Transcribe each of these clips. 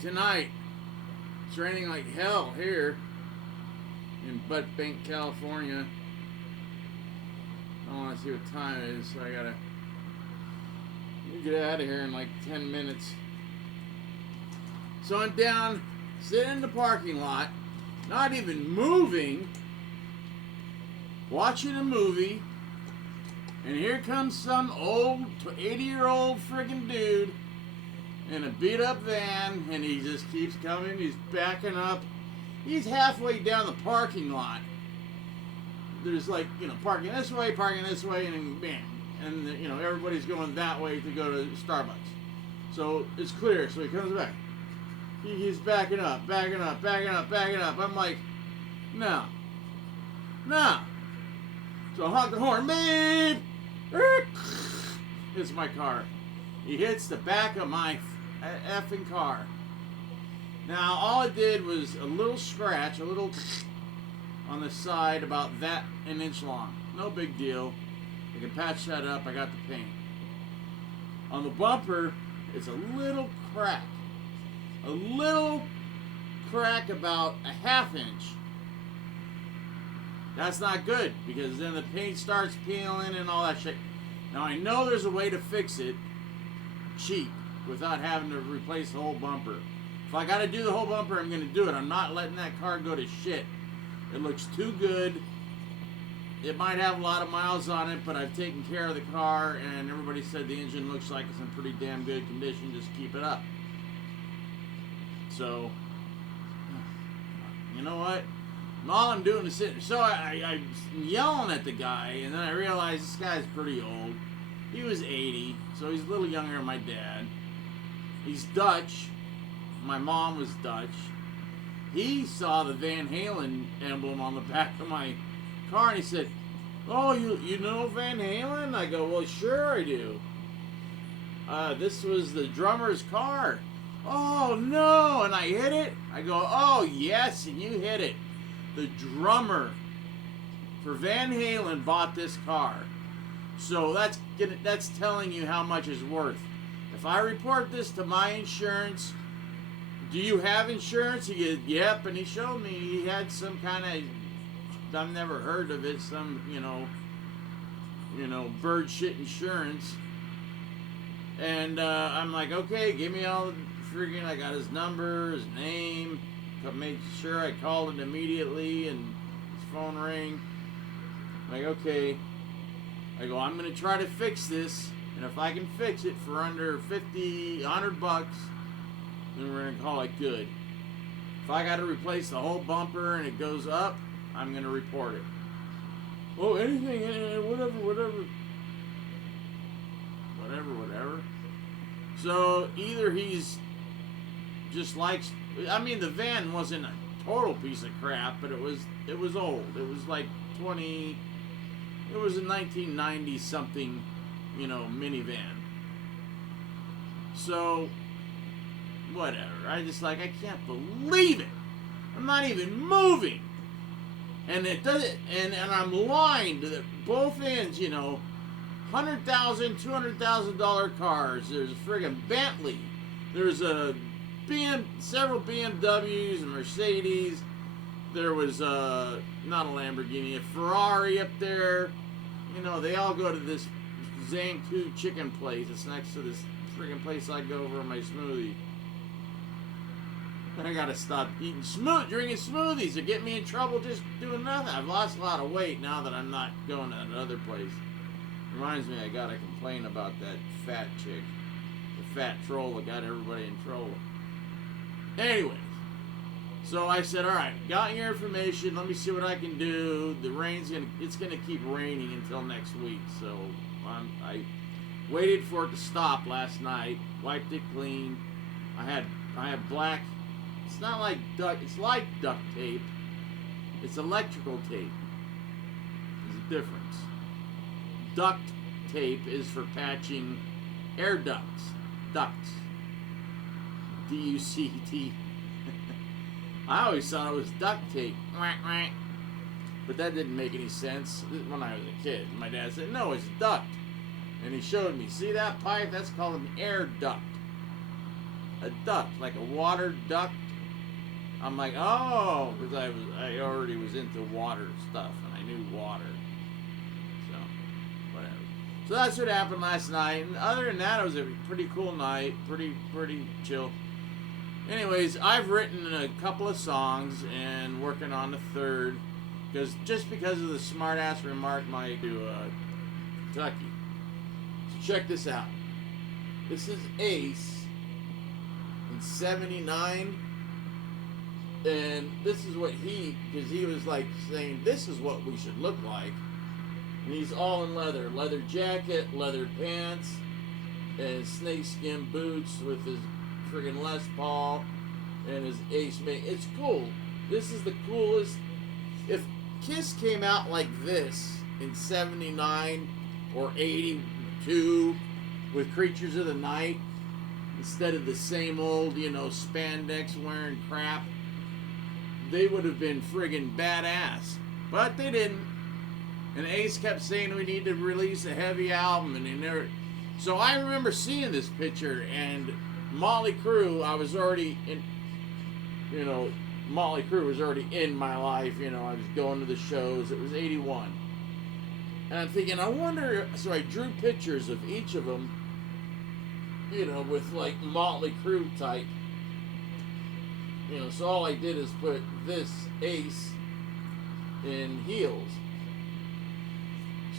Tonight. It's raining like hell here in Butt Bank, California. I want to see what time it is, so I gotta get out of here in like 10 minutes. So I'm down, sitting in the parking lot, not even moving, watching a movie, and here comes some old 80-year-old friggin' dude in a beat-up van, and he just keeps coming. He's backing up. He's halfway down the parking lot. There's like, parking this way, and then bam. And, everybody's going that way to go to Starbucks. So it's clear. So he comes back. He's backing up. I'm like, no. So I honk the horn. Beep! It's my car. He hits the back of my effing car. Now, all it did was a little scratch, a little on the side, about an inch long. No big deal. I can patch that up. I got the paint. On the bumper, it's a little crack. A little crack about a half inch. That's not good, because then the paint starts peeling and all that shit. Now, I know there's a way to fix it cheap without having to replace the whole bumper. If I gotta do the whole bumper, I'm gonna do it. I'm not letting that car go to shit. It looks too good it might have a lot of miles on it, but I've taken care of the car, and everybody said the engine looks like it's in pretty damn good condition. Just keep it up. So, you know what? All I'm doing is sitting. So I'm yelling at the guy, and then I realized this guy's pretty old. He was 80, so he's a little younger than my dad. He's Dutch. My mom was Dutch. He saw the Van Halen emblem on the back of my car, and he said, "Oh, you know Van Halen?" I go, "Well, sure I do. This was the drummer's car." "Oh, no," and I hit it. I go, "Oh, yes," and you hit it. The drummer for Van Halen bought this car. So that's telling you how much it's worth. If I report this to my insurance, do you have insurance? He goes, "Yep," and he showed me he had some kind of, I've never heard of it, some, bird shit insurance. And I'm like, okay, give me all the friggin', I got his number, his name, made sure I called it immediately, and his phone rang. I'm like, okay. I go, I'm going to try to fix this, and if I can fix it for under $50, $100, then we're going to call it good. If I got to replace the whole bumper and it goes up, I'm going to report it. "Oh, anything, whatever. So either he's just likes, I mean, the van wasn't a total piece of crap, but it was old. It was like it was a 1990 something, minivan. So, whatever. I can't believe it. I'm not even moving. And it does it, and I'm lined at both ends, $100,000, $200,000 cars. There's a friggin' Bentley. There's several BMWs, a Mercedes. There was not a Lamborghini, a Ferrari up there. They all go to this Zanku chicken place. It's next to this friggin' place I go for my smoothie. I gotta stop drinking smoothies. They're getting me in trouble just doing nothing. I've lost a lot of weight now that I'm not going to that other place. Reminds me, I gotta complain about that fat chick, the fat troll that got everybody in trouble. Anyways, so I said, all right, got your information. Let me see what I can do. It's gonna keep raining until next week. So I waited for it to stop last night. Wiped it clean. I have black. It's not like duct. It's like duct tape. It's electrical tape. There's a difference. Duct tape is for patching air ducts. Ducts. D-U-C-T. I always thought it was duct tape. But that didn't make any sense when I was a kid. My dad said, "No, it's duct." And he showed me. See that pipe? That's called an air duct. A duct, like a water duct. I'm like, oh, because I already was into water stuff, and I knew water. So, whatever. So that's what happened last night. And other than that, it was a pretty cool night. Pretty chill. Anyways, I've written a couple of songs and working on the third, because of the smart-ass remark Mike to Kentucky. So check this out. This is Ace in 79, and this is what because he was like saying, this is what we should look like. And he's all in leather jacket, leather pants, and snakeskin boots with his friggin' Les Paul and his Ace mate. It's cool. This is the coolest. If Kiss came out like this in 79 or 82 with Creatures of the Night instead of the same old, spandex wearing crap, they would have been friggin' badass. But they didn't. And Ace kept saying we need to release a heavy album, and they never. So I remember seeing this picture, and Motley Crue, I was already in, Motley Crue was already in my life. I was going to the shows. It was 81. And I'm thinking, I wonder, so I drew pictures of each of them, with like Motley Crue type. So all I did is put this Ace in heels.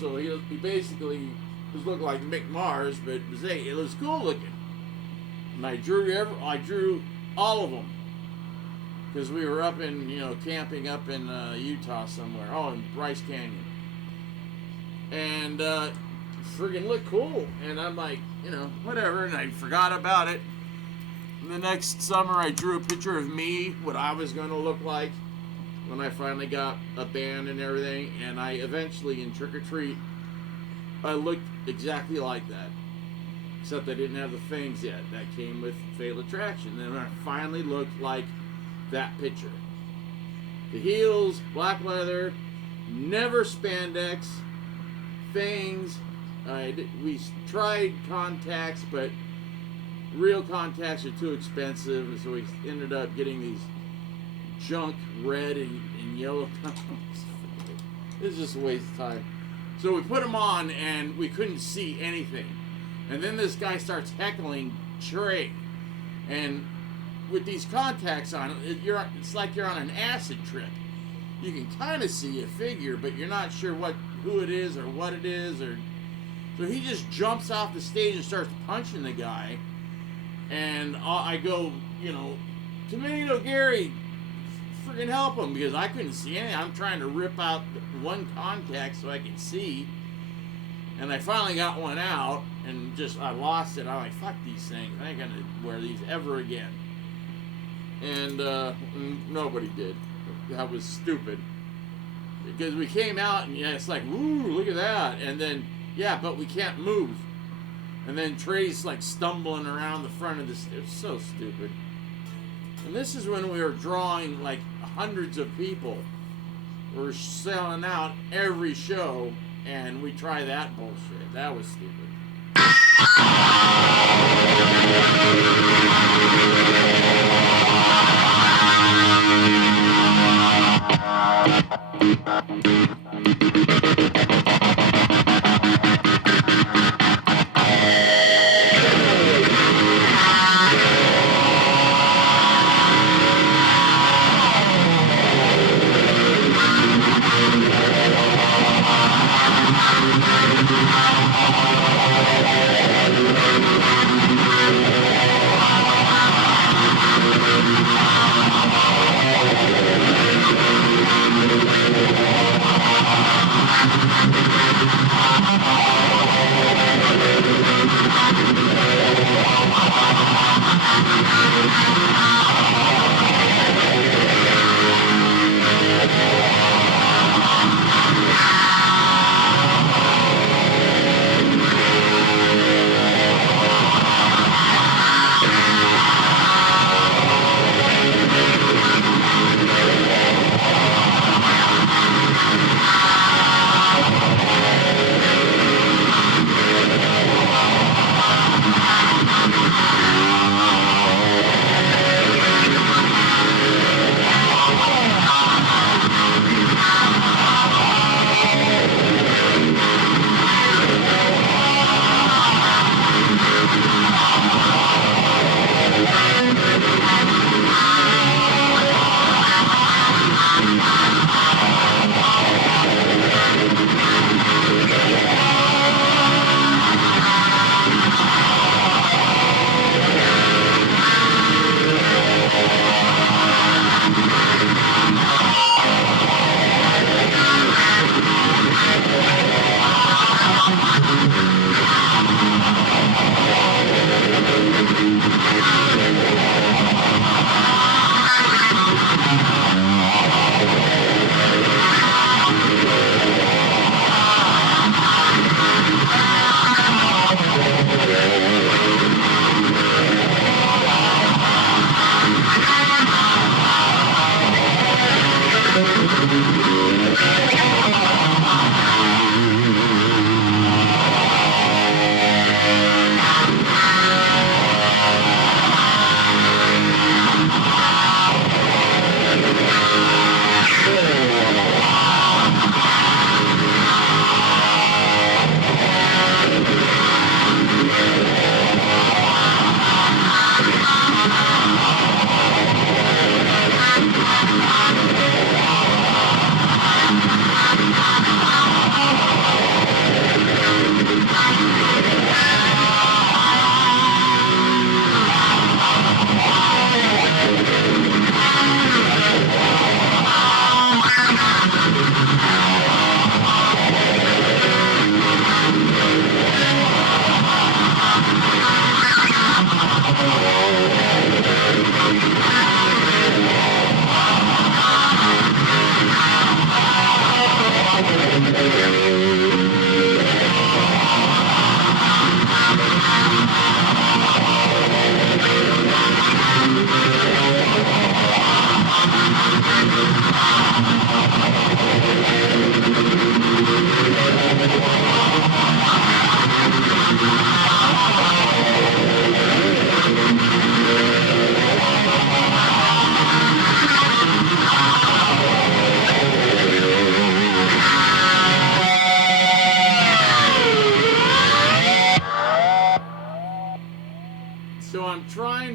So he basically was looking like Mick Mars, but it was cool looking. And I drew all of them because we were up in camping up in Utah somewhere. Oh, in Bryce Canyon, and friggin' looked cool. And I'm like, whatever, and I forgot about it. And the next summer, I drew a picture of me, what I was going to look like when I finally got a band and everything. And I eventually, in Trick or Treat, I looked exactly like that. Except I didn't have the fangs yet. That came with Fatal Attraction. Then I finally looked like that picture. The heels, black leather, never spandex, fangs. We tried contacts, but real contacts are too expensive, and so we ended up getting these junk red and yellow contacts. It's just a waste of time. So we put them on, and we couldn't see anything. And then this guy starts heckling Trey, and with these contacts on, it's like you're on an acid trip. You can kind of see a figure, but you're not sure who it is or what it is. So he just jumps off the stage and starts punching the guy. And I go, Tomato Gary, freaking help him, because I couldn't see anything. I'm trying to rip out one contact so I could see. And I finally got one out, and I lost it. I'm like, fuck these things. I ain't going to wear these ever again. And nobody did. That was stupid. Because we came out, and it's like, ooh, look at that. And then, but we can't move. And then Trey's like stumbling around the front of this. It was so stupid. And this is when we were drawing like hundreds of people. We were selling out every show, and we try that bullshit. That was stupid.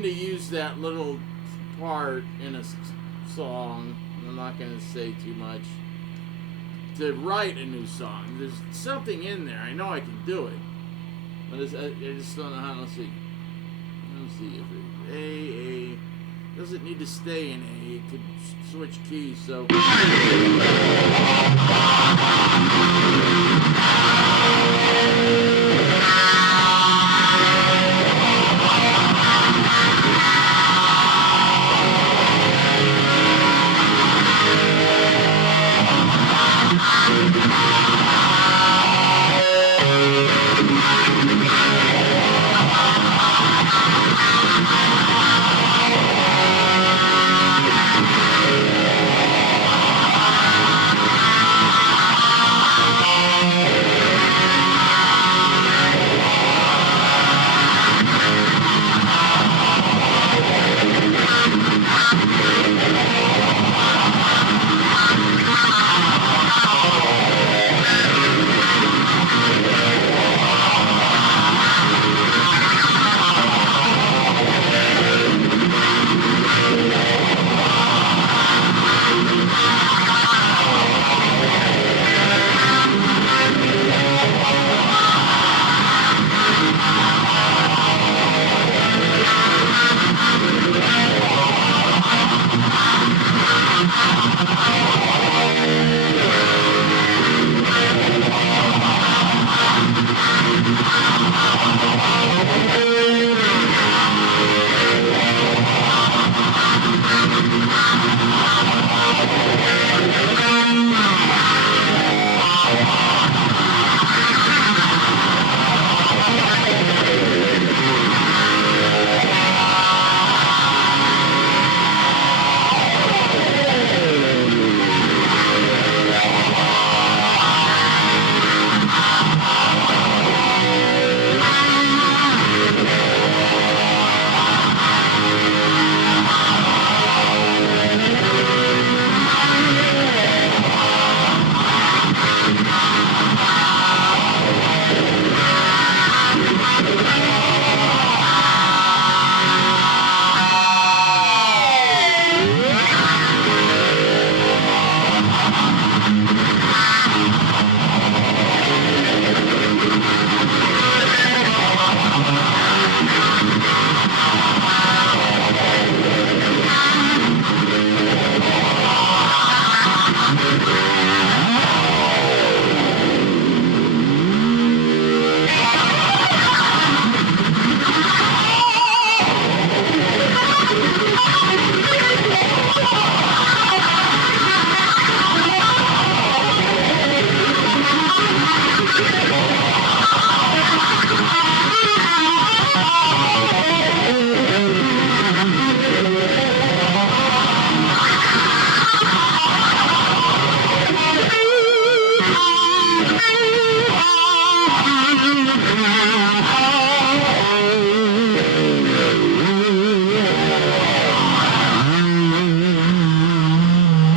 to use that little part in a song. I'm not going to say too much. To write a new song. There's something in there. I know I can do it. But I just don't know how. Let's see. Let's see if it, A doesn't need to stay in A. It could switch keys. So.